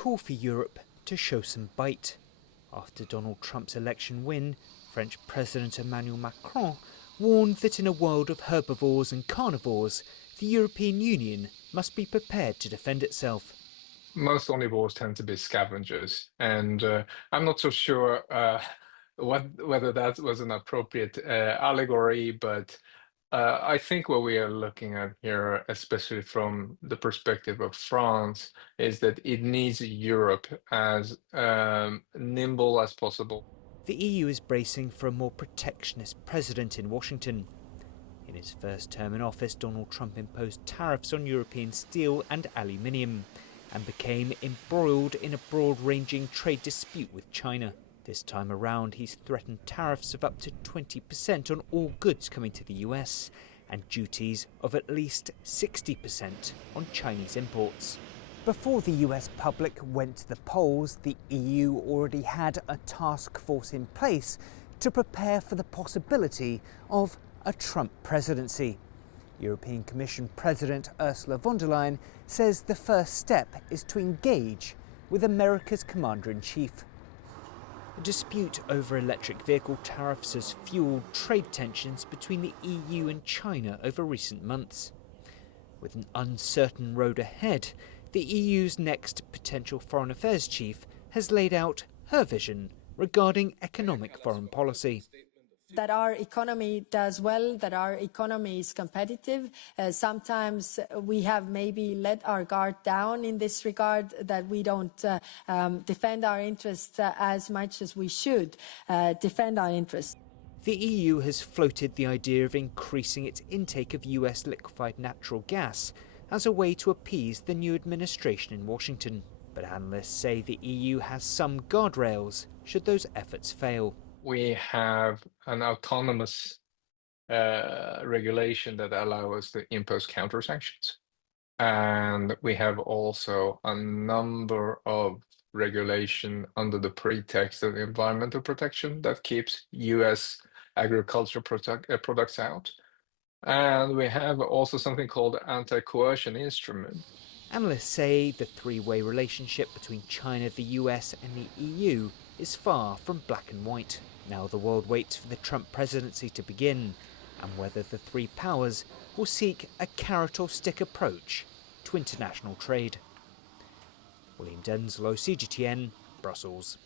call for Europe to show some bite. After Donald Trump's election win, French President Emmanuel Macron warned that in a world of herbivores and carnivores, the European Union must be prepared to defend itself. Most omnivores tend to be scavengers, and I'm not so sure whether that was an appropriate allegory, but I think what we are looking at here, especially from the perspective of France, is that it needs Europe as nimble as possible. The EU is bracing for a more protectionist president in Washington. In his first term in office, Donald Trump imposed tariffs on European steel and aluminium and became embroiled in a broad-ranging trade dispute with China. This time around, he's threatened tariffs of up to 20% on all goods coming to the US and duties of at least 60% on Chinese imports. Before the US public went to the polls, the EU already had a task force in place to prepare for the possibility of a Trump presidency. European Commission President Ursula von der Leyen says the first step is to engage with America's Commander-in-Chief. A dispute over electric vehicle tariffs has fueled trade tensions between the EU and China over recent months. With an uncertain road ahead, the EU's next potential foreign affairs chief has laid out her vision regarding economic foreign policy. That our economy does well, that our economy is competitive. Sometimes we have maybe let our guard down in this regard, that we don't defend our interests as much as we should defend our interests. The EU has floated the idea of increasing its intake of US liquefied natural gas as a way to appease the new administration in Washington. But analysts say the EU has some guardrails should those efforts fail. We have an autonomous regulation that allows us to impose counter sanctions. And we have also a number of regulation under the pretext of environmental protection that keeps US agricultural products out. And we have also something called anti-coercion instrument. Analysts say the three-way relationship between China, the US and the EU is far from black and white. Now the world waits for the Trump presidency to begin and whether the three powers will seek a carrot or stick approach to international trade. William Denslow, CGTN, Brussels.